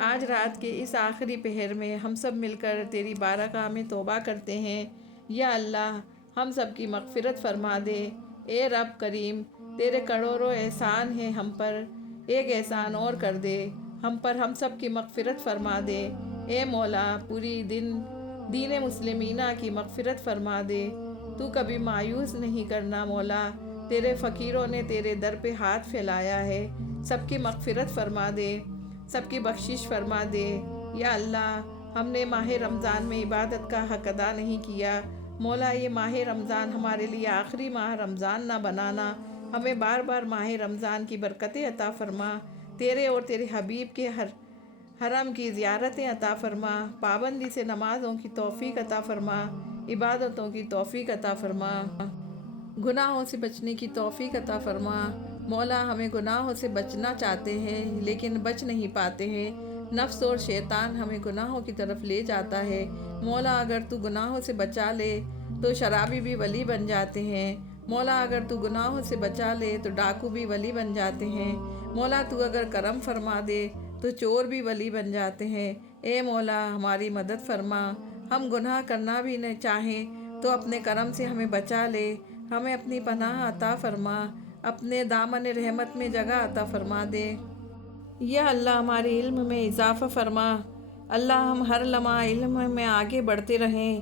آج رات کے اس آخری پہر میں ہم سب مل کر تیری بارگاہ میں توبہ کرتے ہیں۔ یا اللہ ہم سب کی مغفرت فرما دے۔ اے رب کریم، تیرے کروڑوں احسان ہیں ہم پر، ایک احسان اور کر دے ہم پر، ہم سب کی مغفرت فرما دے۔ اے مولا پوری دین مسلمینہ کی مغفرت فرما دے۔ تو کبھی مایوس نہیں کرنا مولا، تیرے فقیروں نے تیرے در پہ ہاتھ پھیلایا ہے، سب کی مغفرت فرما دے، سب کی بخشش فرما دے۔ یا اللہ ہم نے ماہ رمضان میں عبادت کا حق ادا نہیں کیا، مولا یہ ماہ رمضان ہمارے لیے آخری ماہ رمضان نہ بنانا، ہمیں بار بار ماہ رمضان کی برکتیں عطا فرما، تیرے اور تیرے حبیب کے حرم کی زیارتیں عطا فرما، پابندی سے نمازوں کی توفیق عطا فرما، عبادتوں کی توفیق عطا فرما، گناہوں سے بچنے کی توفیق عطا فرما۔ مولا ہمیں گناہوں سے بچنا چاہتے ہیں لیکن بچ نہیں پاتے ہیں، نفس اور شیطان ہمیں گناہوں کی طرف لے جاتا ہے۔ مولا اگر تو گناہوں سے بچا لے تو شرابی بھی ولی بن جاتے ہیں، مولا اگر تو گناہوں سے بچا لے تو ڈاکو بھی ولی بن جاتے ہیں، مولا تو اگر کرم فرما دے تو چور بھی ولی بن جاتے ہیں۔ اے مولا ہماری مدد فرما، ہم گناہ کرنا بھی نہ چاہیں تو اپنے کرم سے ہمیں بچا لے، ہمیں اپنی پناہ عطا فرما، اپنے دامن رحمت میں جگہ عطا فرما دے۔ یا اللہ ہمارے علم میں اضافہ فرما، اللہ ہم ہر لمحہ علم میں آگے بڑھتے رہیں،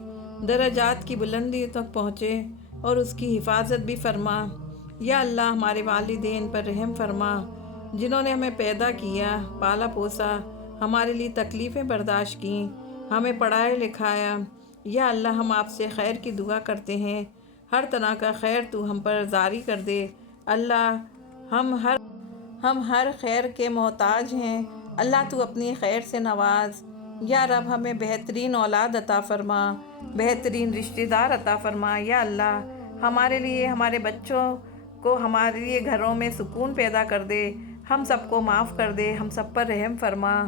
درجات کی بلندی تک پہنچے اور اس کی حفاظت بھی فرما۔ یا اللہ ہمارے والدین پر رحم فرما، جنہوں نے ہمیں پیدا کیا، پالا پوسا، ہمارے لیے تکلیفیں برداشت کیں، ہمیں پڑھایا لکھایا۔ یا اللہ ہم آپ سے خیر کی دعا کرتے ہیں، ہر طرح کا خیر تو ہم پر جاری کر دے۔ اللہ ہم ہر خیر کے محتاج ہیں، اللہ تو اپنی خیر سے نواز۔ یا رب ہمیں بہترین اولاد عطا فرما، بہترین رشتہ دار عطا فرما۔ یا اللہ ہمارے لیے، ہمارے بچوں کو، ہمارے لیے گھروں میں سکون پیدا کر دے، ہم سب کو معاف کر دے، ہم سب پر رحم فرما،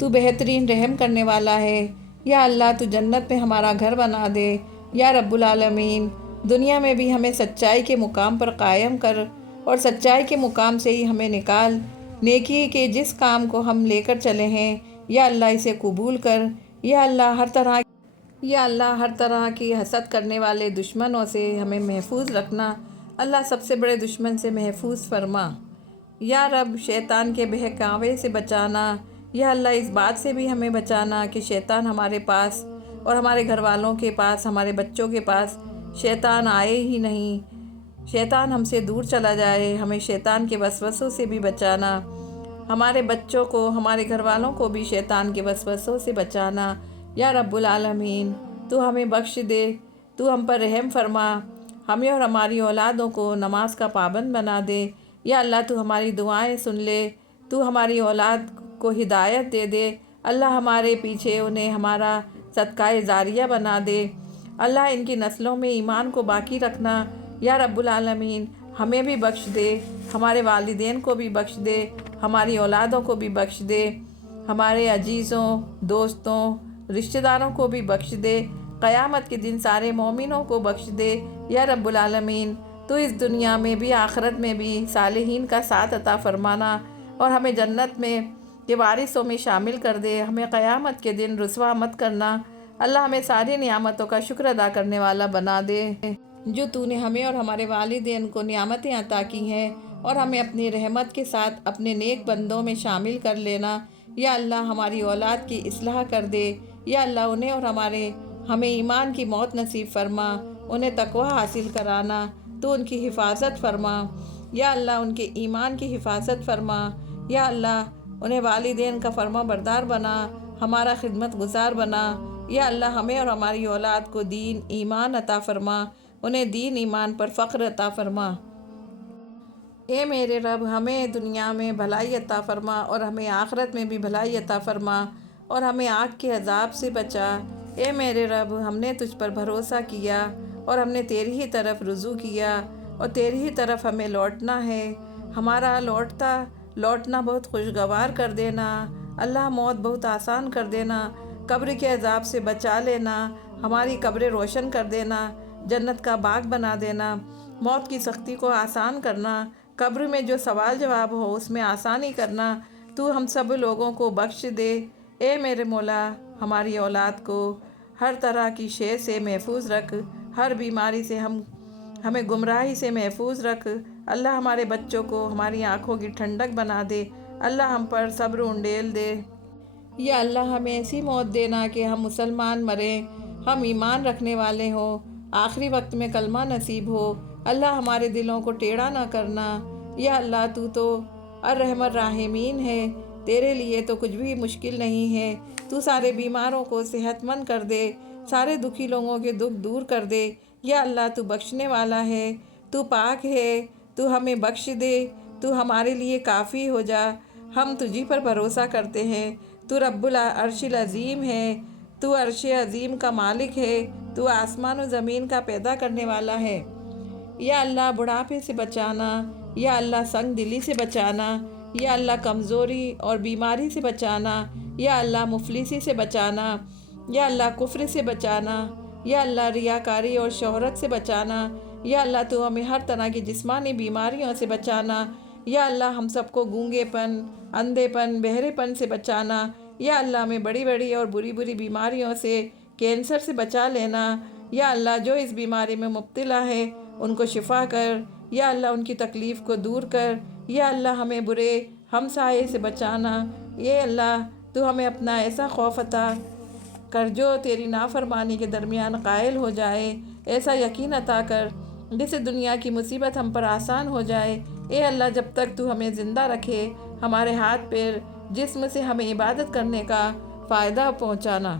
تو بہترین رحم کرنے والا ہے۔ یا اللہ تو جنت میں ہمارا گھر بنا دے۔ یا رب العالمین دنیا میں بھی ہمیں سچائی کے مقام پر قائم کر اور سچائی کے مقام سے ہی ہمیں نکال، نیکی کے جس کام کو ہم لے کر چلے ہیں یا اللہ اسے قبول کر۔ یا اللہ ہر طرح کی حسد کرنے والے دشمنوں سے ہمیں محفوظ رکھنا، اللہ سب سے بڑے دشمن سے محفوظ فرما۔ یا رب شیطان کے بہکاوے سے بچانا، یا اللہ اس بات سے بھی ہمیں بچانا کہ شیطان ہمارے پاس اور ہمارے گھر والوں کے پاس، ہمارے بچوں کے پاس شیطان آئے ہی نہیں، شیطان ہم سے دور چلا جائے، ہمیں شیطان کے وسوسوں سے بھی بچانا، ہمارے بچوں کو، ہمارے گھر والوں کو بھی شیطان کے وسوسوں سے بچانا۔ یا رب العالمین تو ہمیں بخش دے، تو ہم پر رحم فرما، ہمیں اور ہماری اولادوں کو نماز کا پابند بنا دے۔ یا اللہ تو ہماری دعائیں سن لے، تو ہماری اولاد کو ہدایت دے دے، اللہ ہمارے پیچھے انہیں ہمارا صدقہ جاریہ بنا دے، اللہ ان کی نسلوں میں ایمان کو باقی رکھنا۔ یا رب العالمین ہمیں بھی بخش دے، ہمارے والدین کو بھی بخش دے، ہماری اولادوں کو بھی بخش دے، ہمارے عزیزوں، دوستوں، رشتہ داروں کو بھی بخش دے، قیامت کے دن سارے مومنوں کو بخش دے۔ یا رب العالمین تو اس دنیا میں بھی آخرت میں بھی صالحین کا ساتھ عطا فرمانا اور ہمیں جنت میں کے وارثوں میں شامل کر دے، ہمیں قیامت کے دن رسوا مت کرنا، اللہ ہمیں ساری نعمتوں کا شکر ادا کرنے والا بنا دے جو تو نے ہمیں اور ہمارے والدین کو نعمتیں عطا کی ہیں، اور ہمیں اپنی رحمت کے ساتھ اپنے نیک بندوں میں شامل کر لینا۔ یا اللہ ہماری اولاد کی اصلاح کر دے، یا اللہ انہیں اور ہمیں ایمان کی موت نصیب فرما، انہیں تقوی حاصل کرانا، تو ان کی حفاظت فرما۔ یا اللہ ان کے ایمان کی حفاظت فرما، یا اللہ انہیں والدین کا فرما بردار بنا، ہمارا خدمت گزار بنا۔ یا اللہ ہمیں اور ہماری اولاد کو دین ایمان عطا فرما، انہیں دین ایمان پر فخر عطا فرما۔ اے میرے رب ہمیں دنیا میں بھلائی عطا فرما اور ہمیں آخرت میں بھی بھلائی عطا فرما اور ہمیں آگ کے عذاب سے بچا۔ اے میرے رب ہم نے تجھ پر بھروسہ کیا اور ہم نے تیری ہی طرف رجوع کیا اور تیری ہی طرف ہمیں لوٹنا ہے، ہمارا لوٹنا بہت خوشگوار کر دینا، اللہ موت بہت آسان کر دینا، قبر کے عذاب سے بچا لینا، ہماری قبر روشن کر دینا، جنت کا باغ بنا دینا، موت کی سختی کو آسان کرنا، قبر میں جو سوال جواب ہو اس میں آسانی کرنا، تو ہم سب لوگوں کو بخش دے۔ اے میرے مولا، ہماری اولاد کو ہر طرح کی شے سے محفوظ رکھ، ہر بیماری سے ہمیں گمراہی سے محفوظ رکھ۔ اللہ ہمارے بچوں کو ہماری آنکھوں کی ٹھنڈک بنا دے۔ اللہ ہم پر صبر انڈیل دے۔ یا اللہ ہمیں ایسی موت دینا کہ ہم مسلمان مریں، ہم ایمان رکھنے والے ہوں، آخری وقت میں کلمہ نصیب ہو۔ اللہ ہمارے دلوں کو ٹیڑھا نہ کرنا۔ یا اللہ تو الرحم الراحمین ہے، تیرے لیے تو کچھ بھی مشکل نہیں ہے۔ تو سارے بیماروں کو صحت مند کر دے، سارے دکھی لوگوں کے دکھ دور کر دے۔ یا اللہ تو بخشنے والا ہے، تو پاک ہے، تو ہمیں بخش دے، تو ہمارے لیے کافی ہو جا۔ ہم تجھی پر بھروسہ کرتے ہیں، تو رب العرش العظیم ہے، تو عرش عظیم کا مالک ہے، تو آسمان و زمین کا پیدا کرنے والا ہے۔ یا اللہ بڑھاپے سے بچانا، یا اللہ سنگ دلی سے بچانا، یا اللہ کمزوری اور بیماری سے بچانا، یا اللہ مفلسی سے بچانا، یا اللہ کفر سے بچانا، یا اللہ ریاکاری اور شہرت سے بچانا، یا اللہ تو ہمیں ہر طرح کی جسمانی بیماریوں سے بچانا، یا اللہ ہم سب کو گونگے پن، اندھے پن، بہرے پن سے بچانا، یا اللہ ہمیں بڑی بڑی اور بری بری بیماریوں سے، کینسر سے بچا لینا۔ یا اللہ جو اس بیماری میں مبتلا ہے ان کو شفا کر، یا اللہ ان کی تکلیف کو دور کر، یا اللہ ہمیں برے ہمسائے سے بچانا۔ یا اللہ تو ہمیں اپنا ایسا خوف عطا کر جو تیری نافرمانی کے درمیان قائل ہو جائے، ایسا یقین عطا کر جس سے دنیا کی مصیبت ہم پر آسان ہو جائے۔ اے اللہ جب تک تو ہمیں زندہ رکھے، ہمارے ہاتھ پیر جسم سے ہمیں عبادت کرنے کا فائدہ پہنچانا۔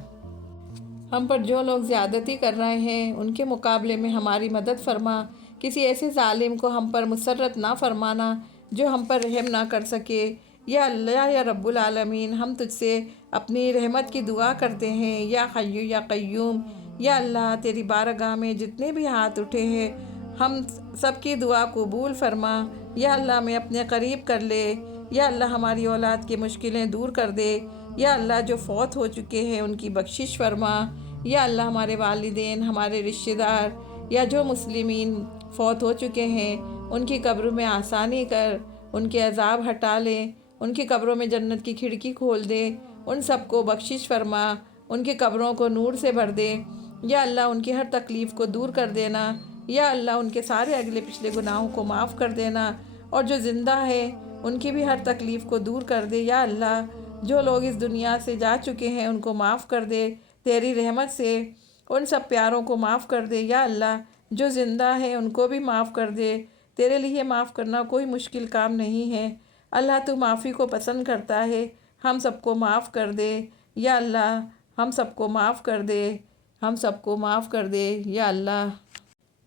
ہم پر جو لوگ زیادتی کر رہے ہیں ان کے مقابلے میں ہماری مدد فرما۔ کسی ایسے ظالم کو ہم پر مسرت نہ فرمانا جو ہم پر رحم نہ کر سکے۔ یا اللہ یا رب العالمین ہم تجھ سے اپنی رحمت کی دعا کرتے ہیں۔ یا حی یا قیوم، یا اللہ تیری بارگاہ میں جتنے بھی ہاتھ اٹھے ہیں ہم سب کی دعا قبول فرما۔ یا اللہ ہمیں اپنے قریب کر لے۔ یا اللہ ہماری اولاد کی مشکلیں دور کر دے۔ یا اللہ جو فوت ہو چکے ہیں ان کی بخشش فرما۔ یا اللہ ہمارے والدین، ہمارے رشتہ دار یا جو مسلمین فوت ہو چکے ہیں ان کی قبر میں آسانی کر، ان کے عذاب ہٹا لے، ان کی قبروں میں جنت کی کھڑکی کھول دے، ان سب کو بخشش فرما، ان کی قبروں کو نور سے بھر دے۔ یا اللہ ان کی ہر تکلیف کو دور کر دینا۔ یا اللہ ان کے سارے اگلے پچھلے گناہوں کو معاف کر دینا، اور جو زندہ ہے ان کی بھی ہر تکلیف کو دور کر دے۔ یا اللہ جو لوگ اس دنیا سے جا چکے ہیں ان کو معاف کر دے، تیری رحمت سے ان سب پیاروں کو معاف کر دے۔ یا اللہ جو زندہ ہے ان کو بھی معاف کر دے، تیرے لیے معاف کرنا کوئی مشکل کام نہیں ہے۔ اللہ تو معافی کو پسند کرتا ہے، ہم سب کو معاف کر دے۔ یا اللہ ہم سب کو معاف کر دے، ہم سب کو معاف کر دے۔ یا اللہ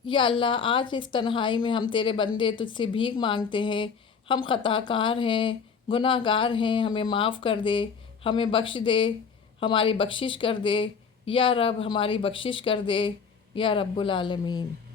یا اللہ آج اس تنہائی میں ہم تیرے بندے تجھ سے بھیک مانگتے ہیں، ہم خطا کار ہیں، گناہ گار ہیں، ہمیں معاف کر دے، ہمیں بخش دے، ہماری بخشش کر دے۔ یا رب ہماری بخشش کر دے، یا رب العالمین۔